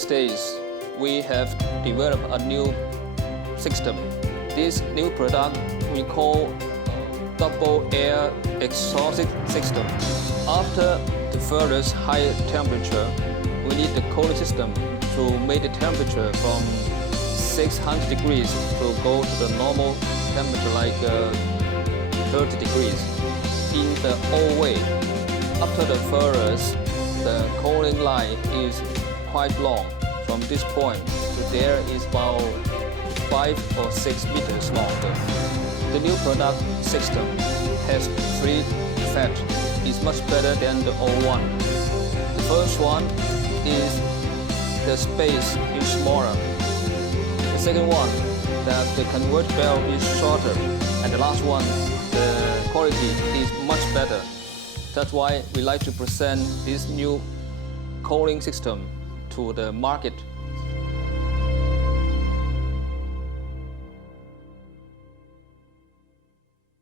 these days, we have developed a new system. This new product we call double air exhaust system. After the furnace high temperature, we need the cooling system to make the temperature from 600 degrees to go to the normal temperature like 30 degrees. In the old way, after the furnace, the cooling line is quite long. From this point to there is about 5 or 6 meters long. The new product system has 3 effects. It's much better than the old one. The first one is the space is smaller. The second one, that the convert valve is shorter. And the last one, the quality is much better. That's why we like to present this new cooling system to the market.